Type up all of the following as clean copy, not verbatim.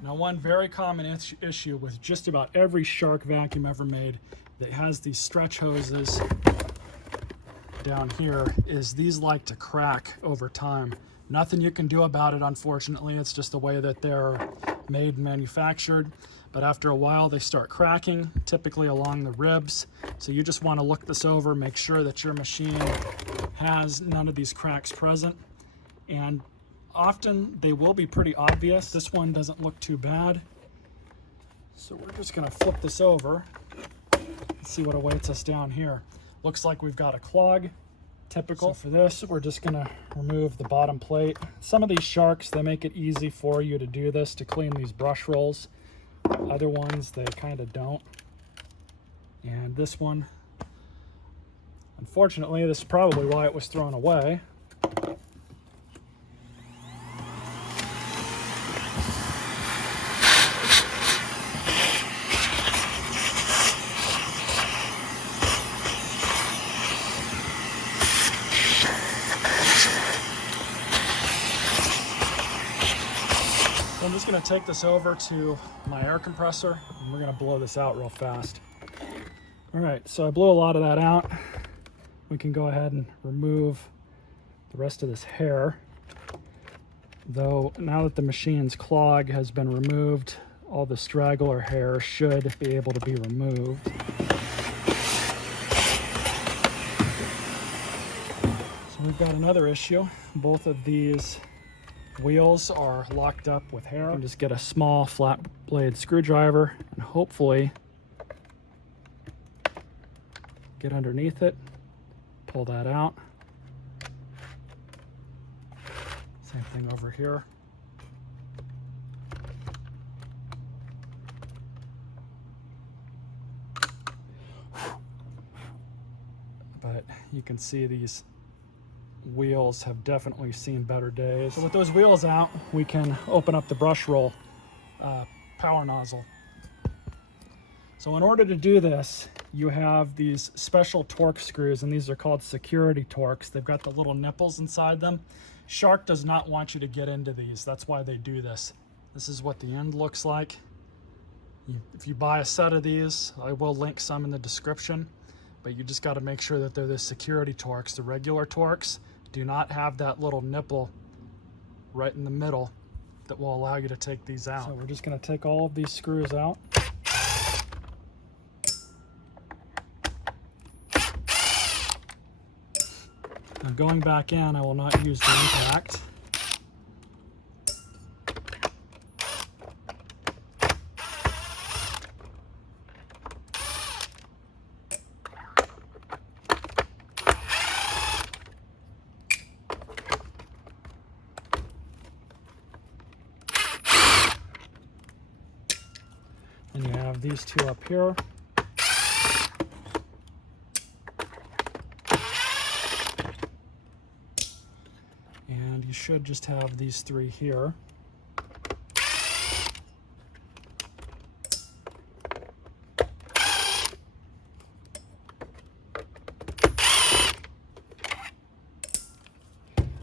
Now, one very common issue with just about every shark vacuum ever made that has these stretch hoses down here is these like to crack over time. Nothing you can do about it, unfortunately. It's just the way that they're made and manufactured. But after a while, they start cracking, typically along the ribs. So you just want to look this over, make sure that your machine has none of these cracks present. And often they will be pretty obvious. This one doesn't look too bad. So we're just gonna flip this over and see what awaits us down here. Looks like we've got a clog, typical. So for this, we're just gonna remove the bottom plate. Some of these sharks, they make it easy for you to do this, to clean these brush rolls. Other ones, they kind of don't. And this one, unfortunately, this is probably why it was thrown away. So I'm just going to take this over to my air compressor and we're going to blow this out real fast. All right, so I blew a lot of that out. We can go ahead and remove the rest of this hair. Though now that the machine's clog has been removed, all the straggler hair should be able to be removed. So we've got another issue. Both of these wheels are locked up with hair. And just get a small flat blade screwdriver and hopefully get underneath it, pull that out. Same thing over here. But you can see these wheels have definitely seen better days. So with those wheels out, we can open up the brush roll power nozzle. So in order to do this, you have these special torque screws, and these are called security torques. They've got the little nipples inside them. Shark does not want you to get into these. That's why they do this. This is what the end looks like. If you buy a set of these, I will link some in the description, but you just got to make sure that they're the security torques. The regular torques do not have that little nipple right in the middle that will allow you to take these out. So we're just going to take all of these screws out. Now going back in, I will not use the impact. And you have these two up here. And you should just have these three here.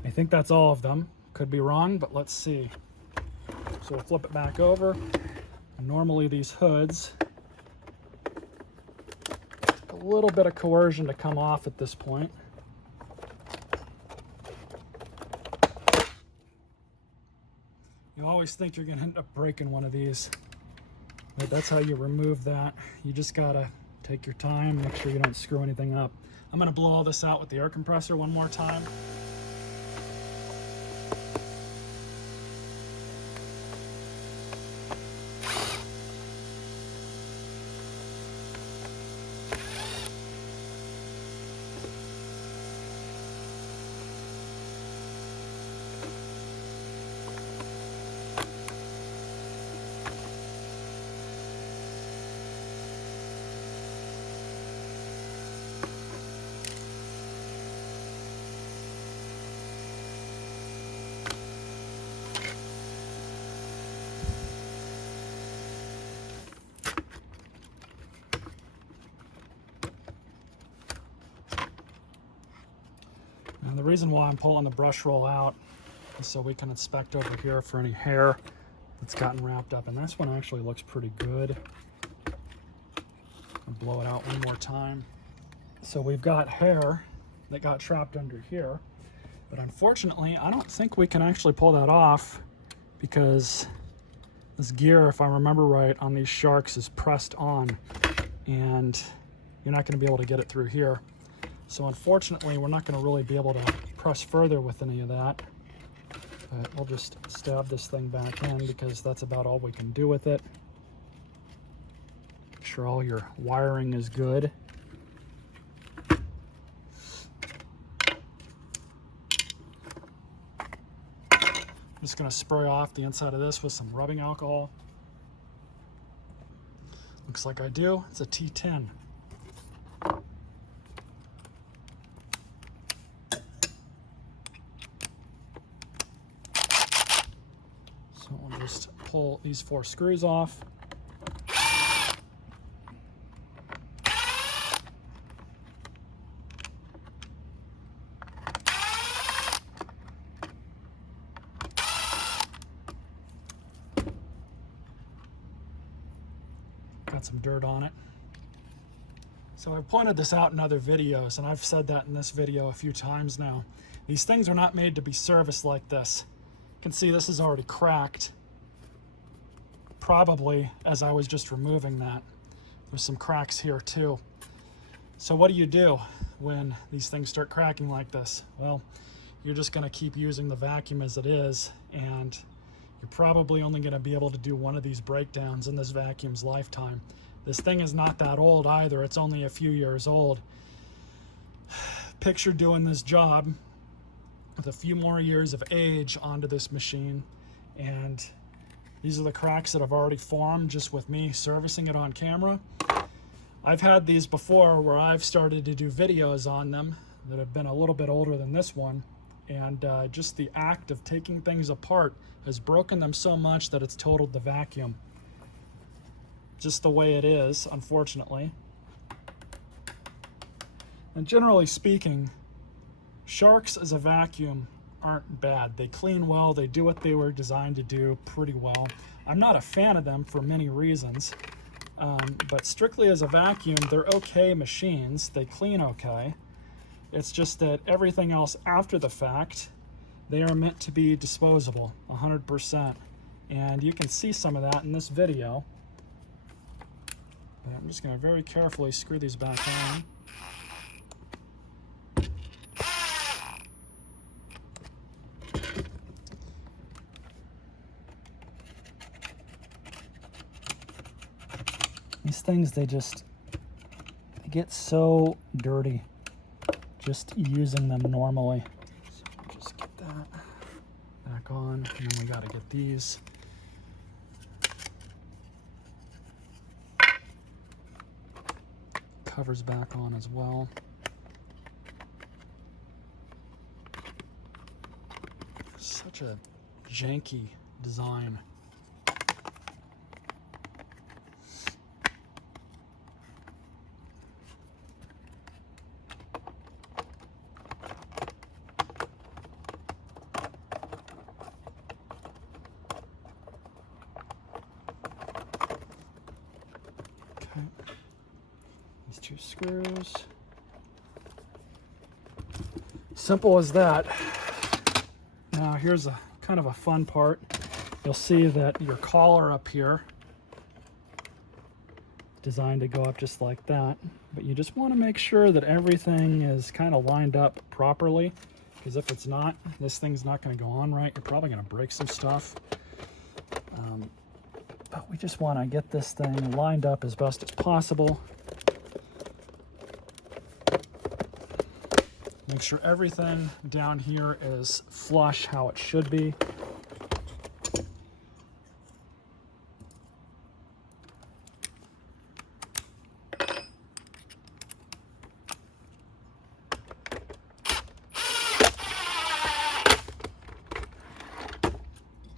I think that's all of them. Could be wrong, but let's see. So we'll flip it back over. Normally these hoods, a little bit of coercion to come off at this point. You always think you're going to end up breaking one of these, but that's how you remove that. You just got to take your time, make sure you don't screw anything up. I'm going to blow all this out with the air compressor one more time. And the reason why I'm pulling the brush roll out is so we can inspect over here for any hair it's gotten wrapped up. And this one actually looks pretty good. I'll blow it out one more time. So we've got hair that got trapped under here, but unfortunately I don't think we can actually pull that off because this gear, if I remember right, on these sharks is pressed on, and you're not going to be able to get it through here. So unfortunately we're not going to really be able to press further with any of that. But we'll just stab this thing back in because that's about all we can do with it. Make sure all your wiring is good. I'm just going to spray off the inside of this with some rubbing alcohol. Looks like I do. It's a T10. So we'll just pull these 4 screws off. Got some dirt on it. So I've pointed this out in other videos, and I've said that in this video a few times now. These things are not made to be serviced like this. You can see this is already cracked. Probably as I was just removing that. There's some cracks here too. So what do you do when these things start cracking like this? Well, you're just going to keep using the vacuum as it is, and you're probably only going to be able to do one of these breakdowns in this vacuum's lifetime. This thing is not that old either. It's only a few years old. Picture doing this job with a few more years of age onto this machine, and these are the cracks that have already formed just with me servicing it on camera. I've had these before where I've started to do videos on them that have been a little bit older than this one, and just the act of taking things apart has broken them so much that it's totaled the vacuum. Just the way it is, unfortunately. And generally speaking, sharks as a vacuum aren't bad. They clean well, they do what they were designed to do pretty well. I'm not a fan of them for many reasons, but strictly as a vacuum, they're okay machines. They clean okay. It's just that everything else after the fact, they are meant to be disposable, 100%. And you can see some of that in this video. But I'm just going to very carefully screw these back on. These things, they get so dirty just using them normally. So just get that back on, and then we got to get these covers back on as well. Such a janky design. These 2 screws. Simple as that. Now here's a kind of a fun part. You'll see that your collar up here is designed to go up just like that, but you just want to make sure that everything is kind of lined up properly, because if it's not, this thing's not going to go on right. You're probably going to break some stuff. But we just want to get this thing lined up as best as possible. Make sure everything down here is flush how it should be.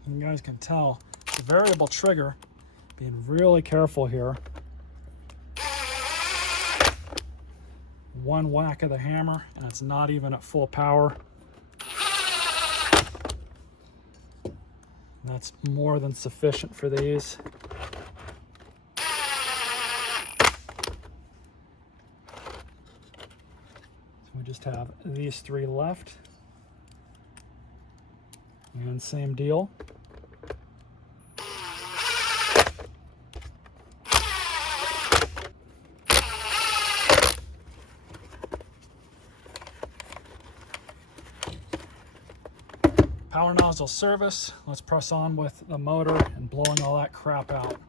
You guys can tell the variable trigger, being really careful here. One whack of the hammer and it's not even at full power. That's more than sufficient for these. So we just have these 3 left. And same deal. Power nozzle service. Let's press on with the motor and blowing all that crap out.